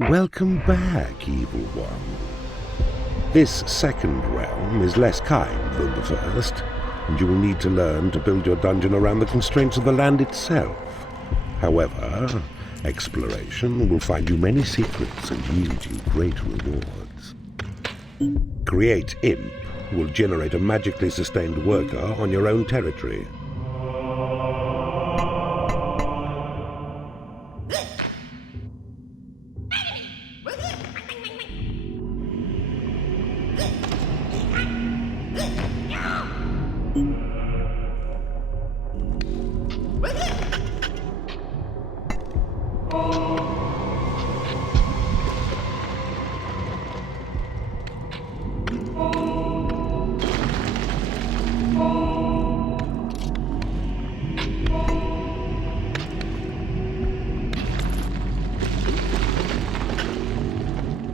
Welcome back, Evil One. This second realm is less kind than the first, and you will need to learn to build your dungeon around the constraints of the land itself. However, exploration will find you many secrets and yield you great rewards. Create Imp will generate a magically sustained worker on your own territory.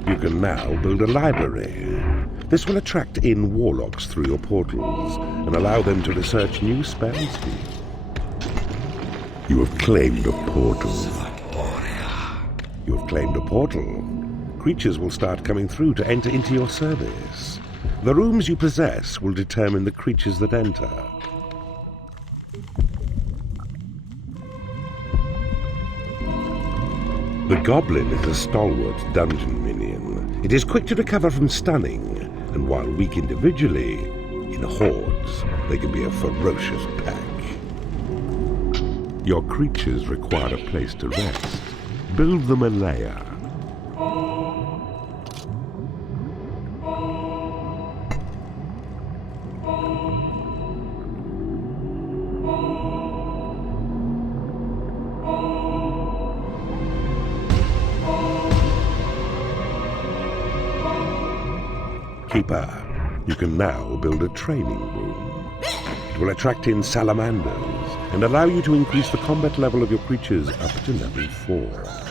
You can now build a library. This will attract in warlocks through your portals and allow them to research new spells for you. You have claimed a portal. You have claimed a portal. Creatures will start coming through to enter into your service. The rooms you possess will determine the creatures that enter. The Goblin is a stalwart dungeon minion. It is quick to recover from stunning, and while weak individually, in hordes, they can be a ferocious pack. Your creatures require a place to rest. Build them a lair. Keeper, you can now build a training room. It will attract in salamanders and allow you to increase the combat level of your creatures up to level 4.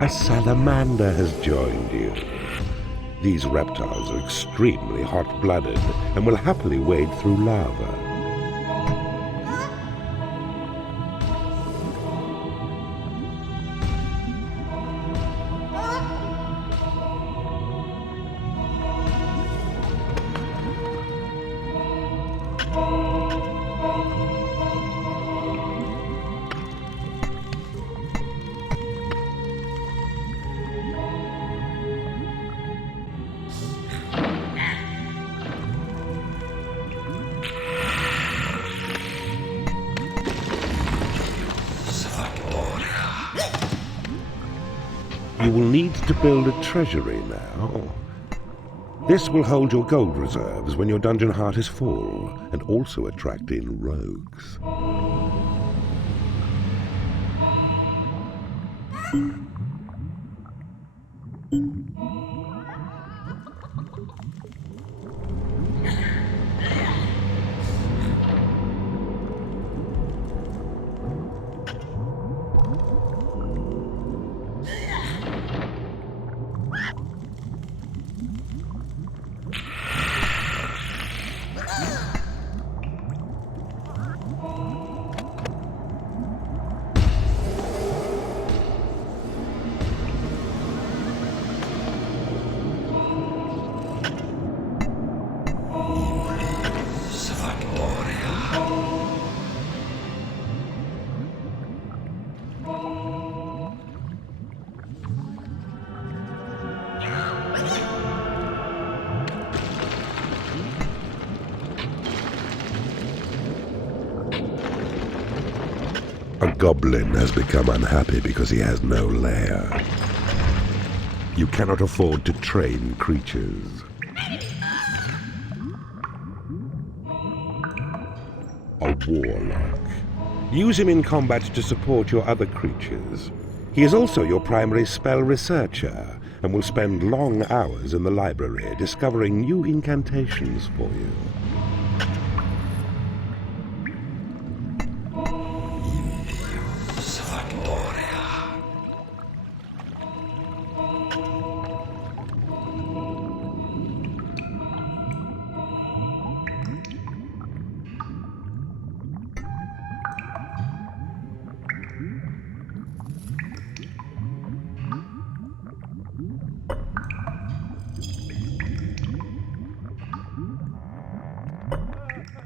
A salamander has joined you. These reptiles are extremely hot-blooded and will happily wade through lava. You will need to build a treasury now. This will hold your gold reserves when your dungeon heart is full, and also attract in rogues. A goblin has become unhappy because he has no lair. You cannot afford to train creatures. A warlock. Use him in combat to support your other creatures. He is also your primary spell researcher, and will spend long hours in the library discovering new incantations for you.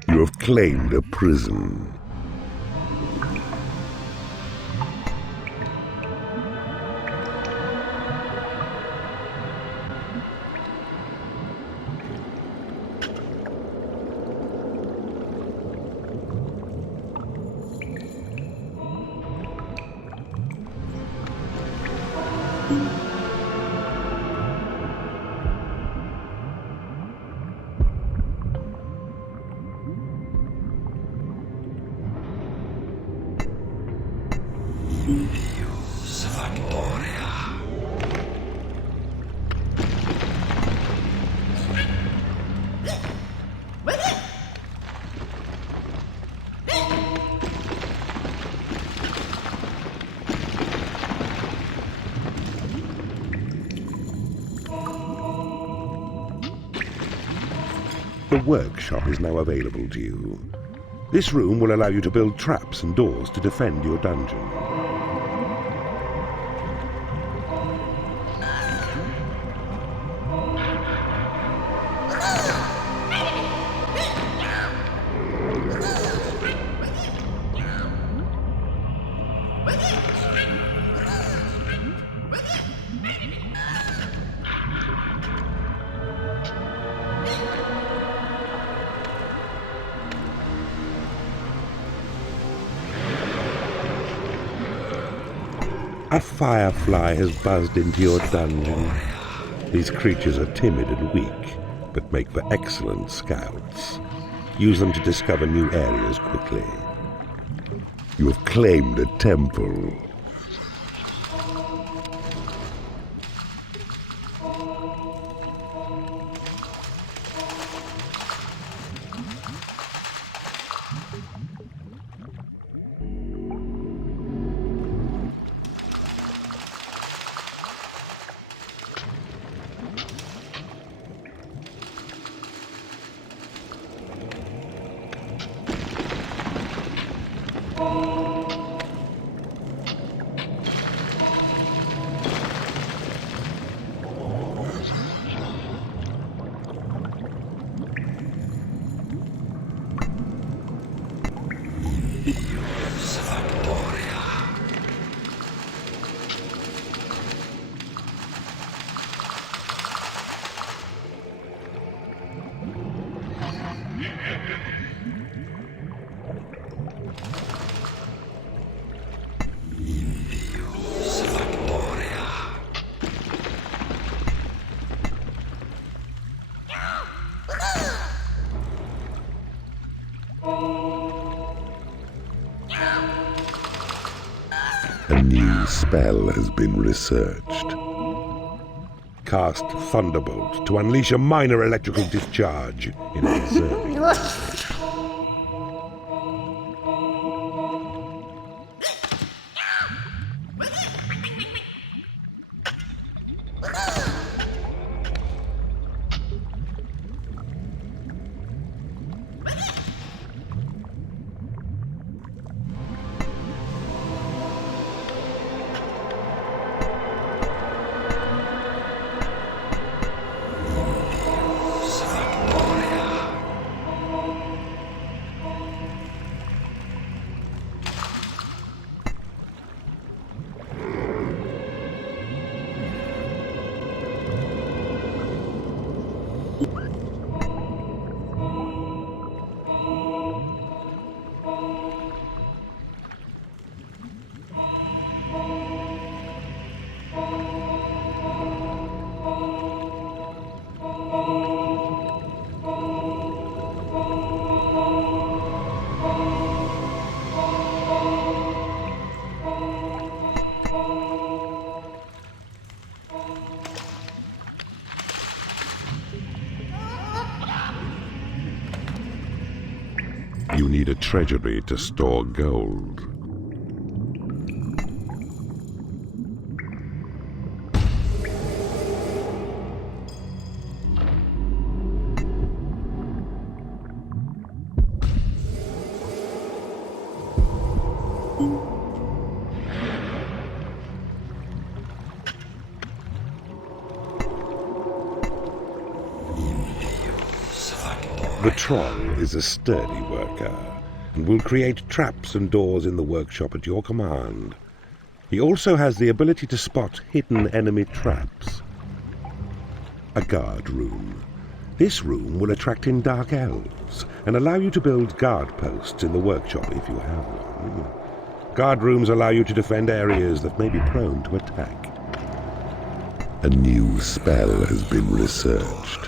You have claimed a prison. The workshop is now available to you. This room will allow you to build traps and doors to defend your dungeon. A firefly has buzzed into your dungeon. These creatures are timid and weak, but make for excellent scouts. Use them to discover new areas quickly. You have claimed a temple. A new spell has been researched. Cast Thunderbolt to unleash a minor electrical discharge in a deserving state. You need a treasury to store gold. The troll is a sturdy worker, and will create traps and doors in the workshop at your command. He also has the ability to spot hidden enemy traps. A guard room. This room will attract in dark elves, and allow you to build guard posts in the workshop if you have one. Guard rooms allow you to defend areas that may be prone to attack. A new spell has been researched.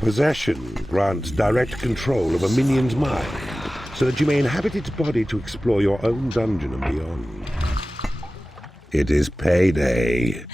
Possession grants direct control of a minion's mind, so that you may inhabit its body to explore your own dungeon and beyond. It is payday.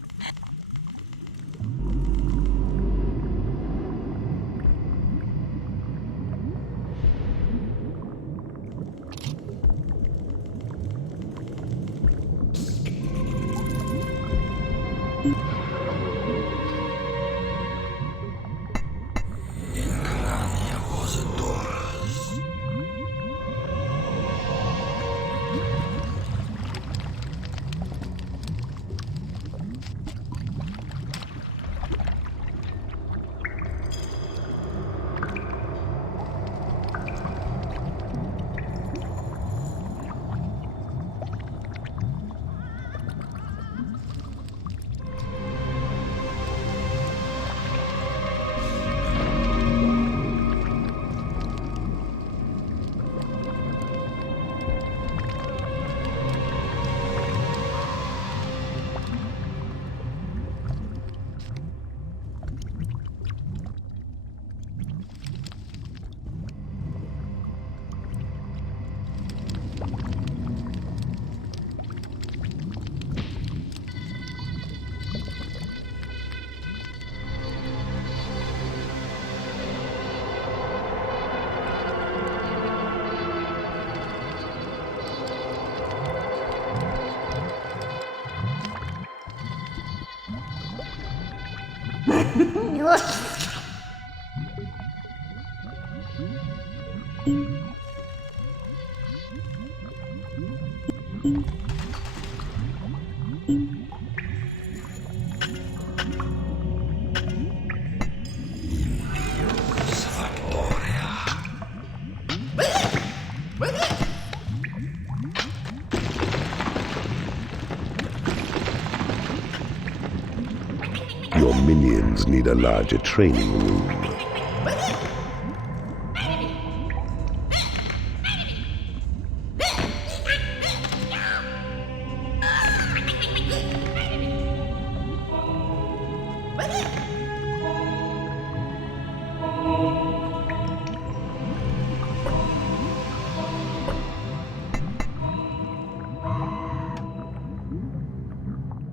Your minions need a larger training room.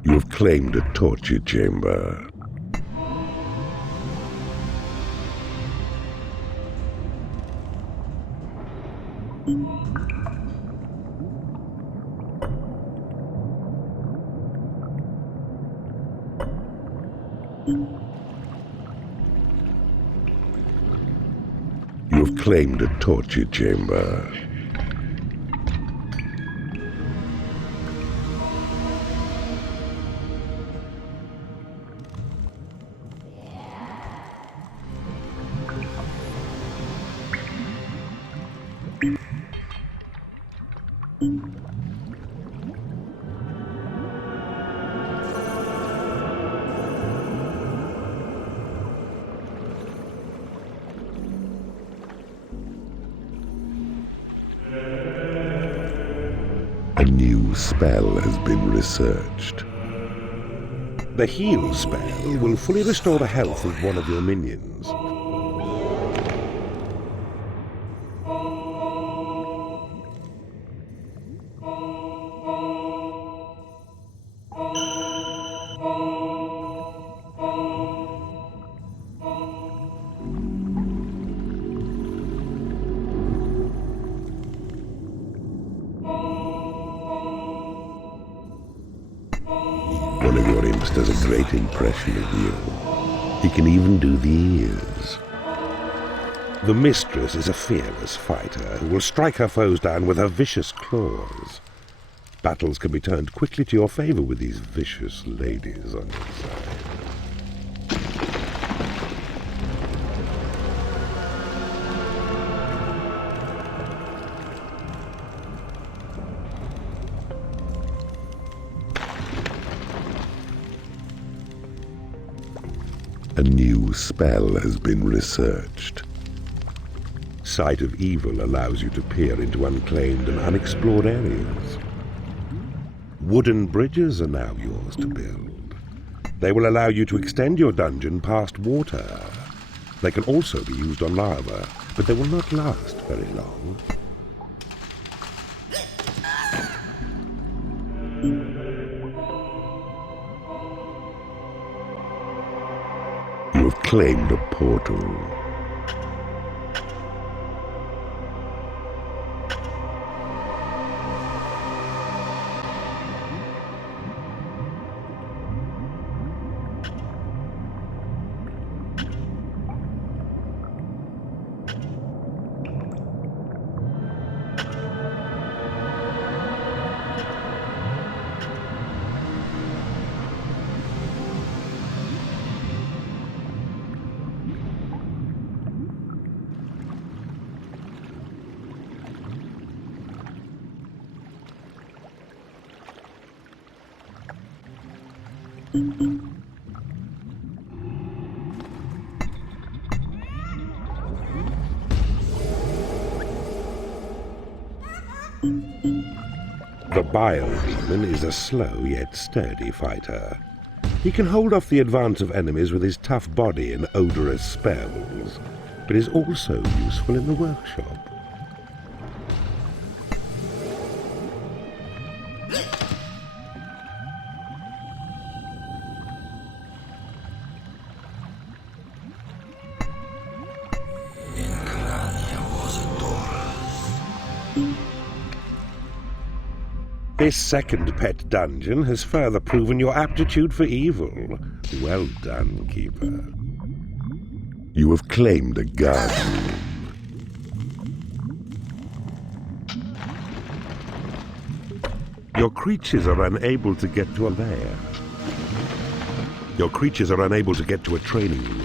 You've claimed a torture chamber. You've claimed a torture chamber. A new spell has been researched. The heal spell will fully restore the health of one of your minions. Mistress does a great impression of you. He can even do the ears. The Mistress is a fearless fighter who will strike her foes down with her vicious claws. Battles can be turned quickly to your favor with these vicious ladies on your side. A new spell has been researched. Sight of Evil allows you to peer into unclaimed and unexplored areas. Wooden bridges are now yours to build. They will allow you to extend your dungeon past water. They can also be used on lava, but they will not last very long. You have claimed a portal. The Bile Demon is a slow yet sturdy fighter. He can hold off the advance of enemies with his tough body and odorous spells, but is also useful in the workshop. This second pet dungeon has further proven your aptitude for evil. Well done, Keeper. You have claimed a guard room. Your creatures are unable to get to a lair. Your creatures are unable to get to a training room.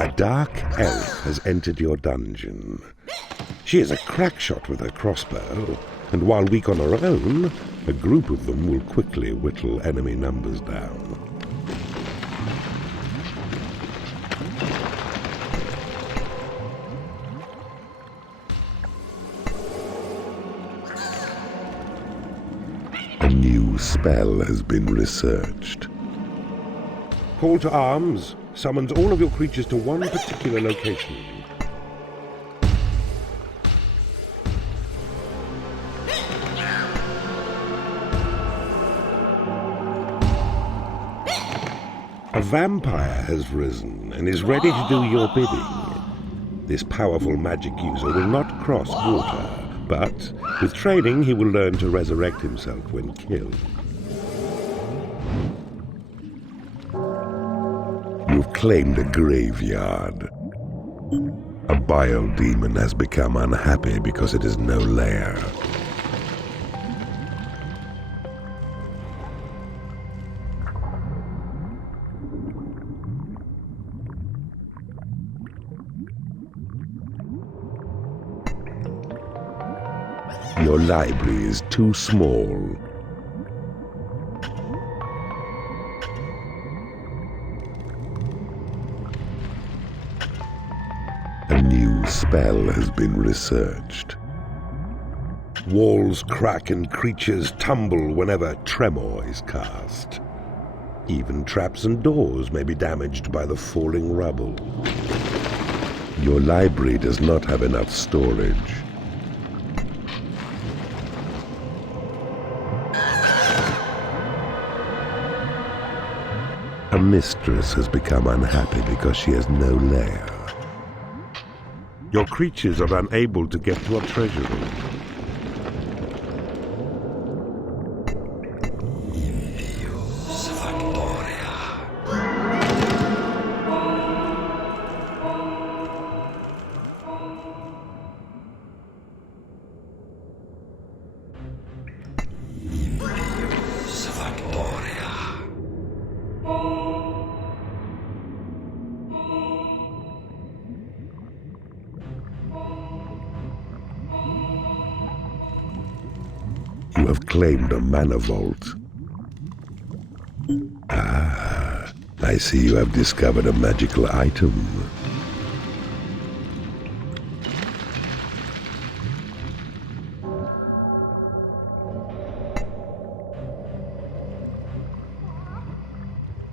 A dark elf has entered your dungeon. She is a crack shot with her crossbow, and while weak on her own, a group of them will quickly whittle enemy numbers down. A new spell has been researched. Call to arms summons all of your creatures to one particular location. A vampire has risen and is ready to do your bidding. This powerful magic user will not cross water, but with training he will learn to resurrect himself when killed. You've claimed a graveyard. A Bile Demon has become unhappy because it is no lair. Your library is too small. A new spell has been researched. Walls crack and creatures tumble whenever tremor is cast. Even traps and doors may be damaged by the falling rubble. Your library does not have enough storage. A mistress has become unhappy because she has no lair. Your creatures are unable to get to a treasure room. You have claimed a mana vault. Ah, I see you have discovered a magical item.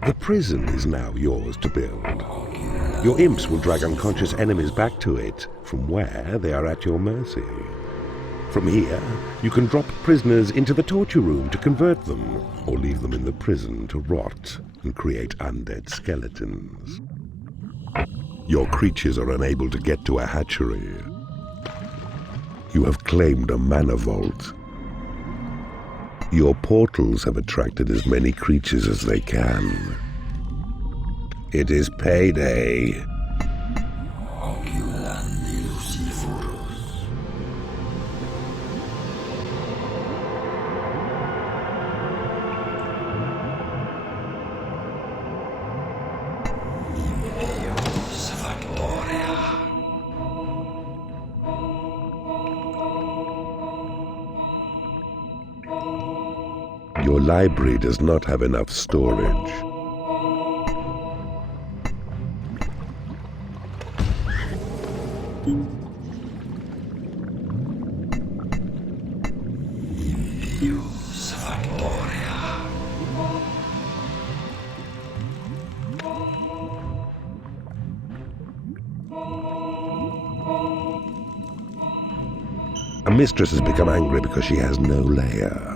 The prison is now yours to build. Your imps will drag unconscious enemies back to it, from where they are at your mercy. From here, you can drop prisoners into the torture room to convert them, or leave them in the prison to rot and create undead skeletons. Your creatures are unable to get to a hatchery. You have claimed a mana vault. Your portals have attracted as many creatures as they can. It is payday. Your library does not have enough storage. A mistress has become angry because she has no lair.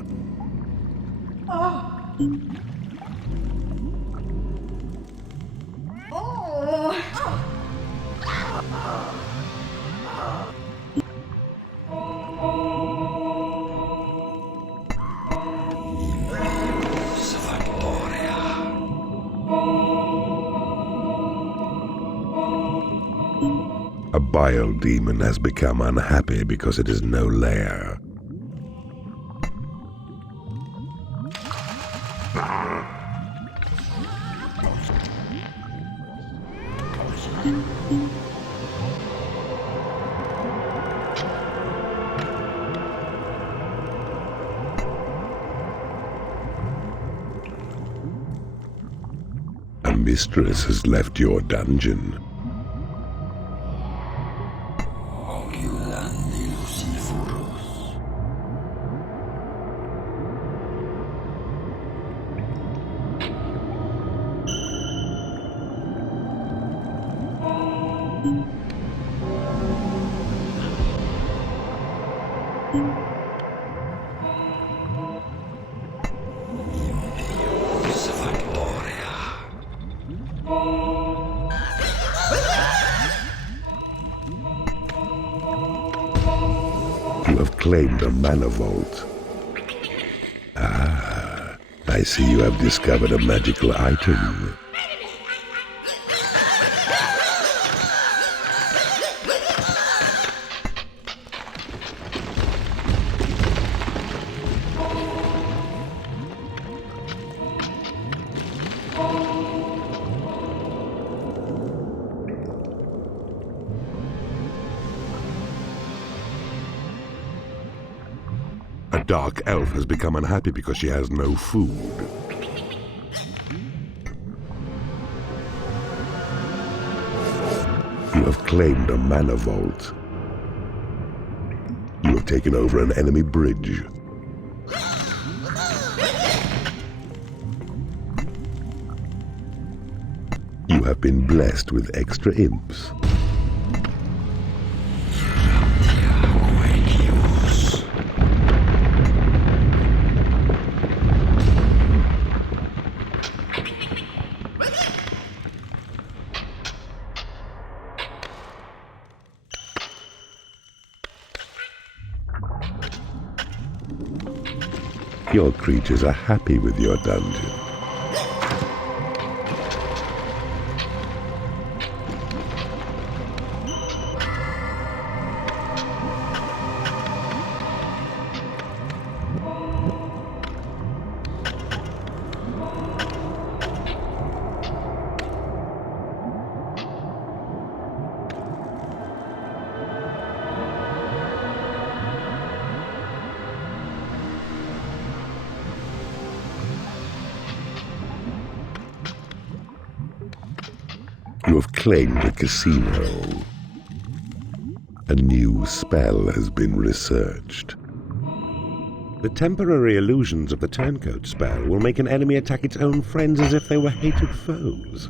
A bile demon has become unhappy because it has no lair. A mistress has left your dungeon. You have claimed a mana vault. Ah, I see you have discovered a magical item. A dark elf has become unhappy because she has no food. You have claimed a mana vault. You have taken over an enemy bridge. You have been blessed with extra imps. Your creatures are happy with your dungeon. You have claimed a casino. A new spell has been researched. The temporary illusions of the turncoat spell will make an enemy attack its own friends as if they were hated foes.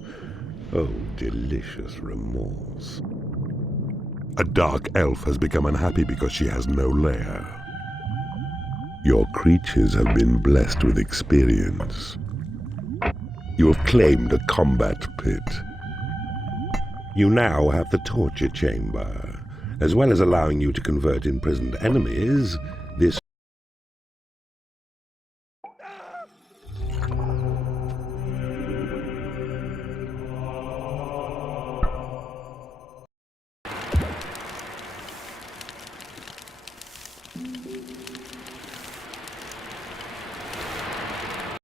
Oh, delicious remorse. A dark elf has become unhappy because she has no lair. Your creatures have been blessed with experience. You have claimed a combat pit. You now have the torture chamber. As well as allowing you to convert imprisoned enemies, this